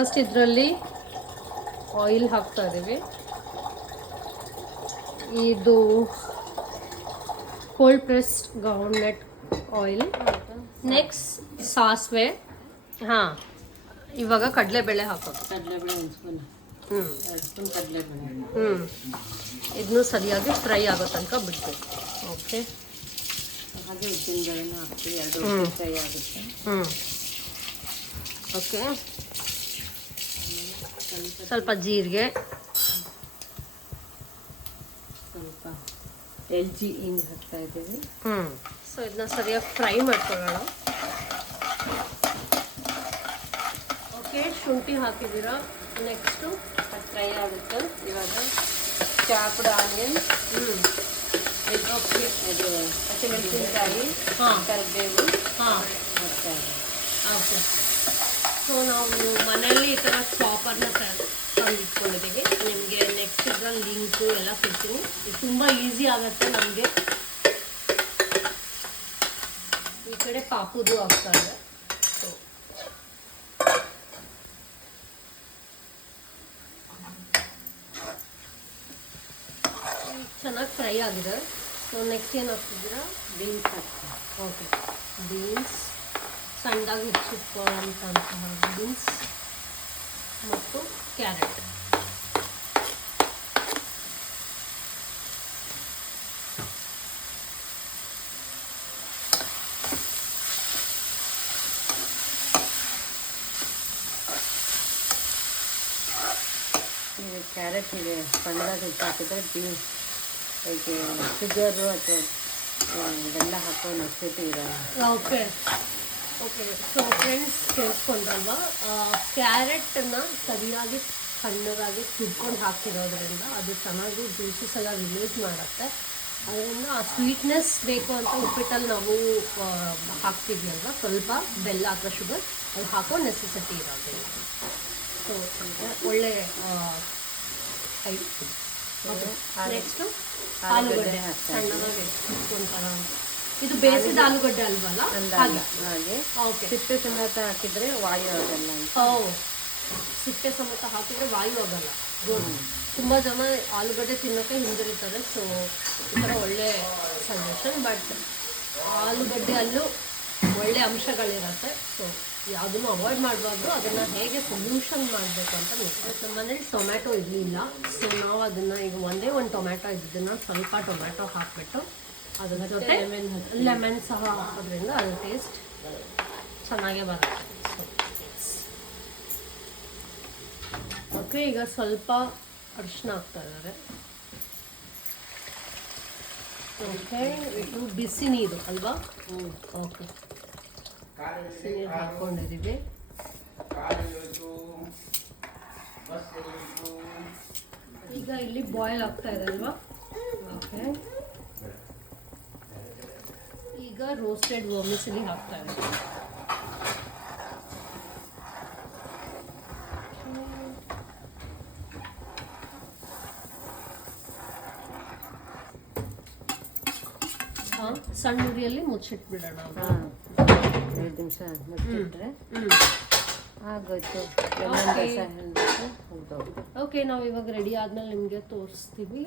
First ಇದರಲ್ಲಿ oil ಹಾಕ್ತಾ ಇದ್ದೀವಿ. ಇದು cold pressed groundnut oil. Next ಸಾಸಿವೆ. ಹಾಂ, ಇವಾಗ ಕಡಲೆಬೇಳೆ ಹಾಕೋದು. ಕಡಲೆಬೇಳೆ ಒಂದು ಸ್ಪೂನ್, 2 ಸ್ಪೂನ್ ಕಡಲೆಬೇಳೆ. ಇದನ್ನು ಸರಿಯಾಗಿ ಫ್ರೈ ಆಗೋ ತನಕ ಬಿಡ್ಬೇಕು. ಓಕೆ, ಹಾಗೆ ಉದ್ದಿನಬೇಳೆನೂ ಹಾಕ್ತೀವಿ, 2 ಫ್ರೈ ಆಗುತ್ತೆ. ಓಕೆ, ಸ್ವಲ್ಪ ಜೀರಿಗೆ, ಸ್ವಲ್ಪ ಎಲ್ಚಿ ಹಿಂಗೆ ಹಾಕ್ತಾ ಇದ್ದೀವಿ. ಸೊ ಇದನ್ನ ಸರಿಯಾಗಿ ಫ್ರೈ ಮಾಡ್ಕೊಳ್ಳೋಣ. ಓಕೆ, ಶುಂಠಿ ಹಾಕಿದ್ದೀರಾ. ನೆಕ್ಸ್ಟು ಫ್ರೈ ಆಗುತ್ತೆ. ಇವಾಗ ಚಾಪ್ಡ್ ಆನಿಯನ್, ಓಕೆ, ಇದು ಹಸಿಮೆಣಸಿನಕಾಯಿ, ಕರಿಬೇವು ಹಾಕ್ತಾ ಇದ್ದೀವಿ. ಓಕೆ, ಸೊ ನಾವು ಮನೆಯಲ್ಲಿ ಈ ಥರ ಚಾಪರ್ನ ತಂದು ಇಟ್ಕೊಂಡಿದ್ದೀವಿ. ನಿಮಗೆ ನೆಕ್ಸ್ಟ್ ಇದ್ರಲ್ಲಿ ಲಿಂಕು ಎಲ್ಲ ಕೊಡ್ತೀನಿ. ಇದು ತುಂಬ ಈಸಿ ಆಗುತ್ತೆ ನಮಗೆ. ಈ ಕಡೆ ಪಾಪುದು ಆಗ್ತಾ ಇದೆ. ಸೊ ಚೆನ್ನಾಗಿ ಫ್ರೈ ಆಗಿದೆ. ಸೊ ನೆಕ್ಸ್ಟ್ ಏನು ಹಾಕ್ತಿದ್ದೀರಾ? ಬೀನ್ಸ್ ಹಾಕ್ತೀವಿ. ಓಕೆ, ಬೀನ್ಸ್ ಸಣ್ಣದಾಗಿ ಹೆಚ್ಚಿಟ್ಕೊಳ್ಳೋಂತಹ ಬೀನ್ಸ್ ಮತ್ತು ಕ್ಯಾರೆಟ್. ಈಗ ಕ್ಯಾರೆಟ್ ಇದೆ ಸಣ್ಣದಾಗಿ ಹೆಚ್ಚು ಹಾಕಿದ್ರೆ ಬೀನ್ಸ್ ಅದಕ್ಕೆ ಶುಗರು ಅಥವಾ ಬೆಲ್ಲ ಹಾಕೋ ನೆಸಿಟಿ ಇರೋಲ್ಲ. ಓಕೆ ಓಕೆ, ಸೊ ಫ್ರೆಂಡ್ಸ್ ಕೇಳಿಸ್ಕೊಂಡ್ರಲ್ವಾ, ಕ್ಯಾರೆಟನ್ನು ಸರಿಯಾಗಿ ಸಣ್ಣದಾಗಿ ತುರ್ಕೊಂಡು ಹಾಕಿರೋದ್ರಿಂದ ಅದು ಚೆನ್ನಾಗಿ ಜ್ಯೂಸಸ್ ಎಲ್ಲ ರಿಲೀಸ್ ಮಾಡುತ್ತೆ. ಅದರಿಂದ ಆ ಸ್ವೀಟ್ನೆಸ್ ಬೇಕು ಅಂತ ಉಪ್ಪಿಟ್ಟಲ್ಲಿ ನಾವು ಹಾಕ್ತಿದ್ವಲ್ವ, ಸ್ವಲ್ಪ ಬೆಲ್ಲ ಅಥವಾ ಶುಗರ್ ಅದು ಹಾಕೋ ನೆಸೆಸಿಟಿ ಇರೋದಿಲ್ಲ. ಸೊ ಒಳ್ಳೆ ನೆಕ್ಸ್ಟು ಆಲೂಗಡ್ಡೆ ಸಣ್ಣದಾಗಿ ಇಟ್ಕೊಂತಾರ. ಇದು ಬೇಯಿಸಿದ ಆಲೂಗಡ್ಡೆ ಅಲ್ವಲ್ಲ? ಹಾಗೆ ಓಕೆ, ಸಿಪ್ಪೆ ಸಮೇತ ಹಾಕಿದರೆ ವಾಯು ಆಗಲ್ಲ. ಸಿಪ್ಪೆ ಸಮೇತ ಹಾಕಿದರೆ ವಾಯು ಆಗಲ್ಲ. ತುಂಬ ಜನ ಆಲೂಗಡ್ಡೆ ತಿನ್ನೋಕ್ಕೆ ಹಿಂದಿರ್ತಾರೆ. ಸೊ ಈ ಥರ ಒಳ್ಳೆ ಸಜೆಷನ್. ಬಟ್ ಆಲೂಗಡ್ಡೆಯಲ್ಲೂ ಒಳ್ಳೆ ಅಂಶಗಳಿರುತ್ತೆ. ಸೊ ಯಾವುದನ್ನು ಅವಾಯ್ಡ್ ಮಾಡಬಾರ್ದು. ಅದನ್ನು ಹೇಗೆ ಸೊಲ್ಯೂಷನ್ ಮಾಡಬೇಕು ಅಂತ ನಮ್ಮ ಮನೇಲಿ ಟೊಮ್ಯಾಟೊ ಇರಲಿಲ್ಲ. ಸೊ ನಾವು ಅದನ್ನು ಈಗ ಒಂದೇ ಒಂದು ಟೊಮ್ಯಾಟೊ ಇದ್ದನ್ನು ಸ್ವಲ್ಪ ಟೊಮ್ಯಾಟೊ ಹಾಕಿಬಿಟ್ಟು ಅದರ ಜೊತೆ ಲೆಮನ್ ಸಹ ಹಾಕೋದ್ರಿಂದ ಅದು ಟೇಸ್ಟ್ ಚೆನ್ನಾಗೇ ಬರುತ್ತೆ. ಓಕೆ, ಈಗ ಸ್ವಲ್ಪ ಅರಿಶಿನ ಹಾಕ್ತಾ ಇದ್ದಾರೆ. ಓಕೆ, ಇದು ಬಿಸಿ ನೀರು ಅಲ್ವಾ? ಓಕೆ, ಬಿಸಿ ನೀರು ಹಾಕ್ಕೊಂಡಿದ್ದೀವಿ. ಈಗ ಇಲ್ಲಿ ಬಾಯ್ಲ್ ಆಗ್ತಾ ಇದೆ ಅಲ್ವಾ? ಓಕೆ, ಈಗ ರೋಸ್ಟೆಡ್ ವರ್ಮಿಸೆಲಿ ಹಾಕ್ತಾ ಇದ್ದೀವಿ. ಸಣ್ಣ ಉರಿಯಲ್ಲಿ ಮುಚ್ಚಿಟ್ಬಿಡೋಣ. 2 ನಿಮಿಷ ಮುಚ್ಚಿಟ್ರೆ ಆಗೋಯ್ತು. ಓಕೆ, ನಾವು ಇವಾಗ ರೆಡಿ ಆದ್ಮೇಲೆ ನಿಮಗೆ ತೋರಿಸ್ತೀವಿ.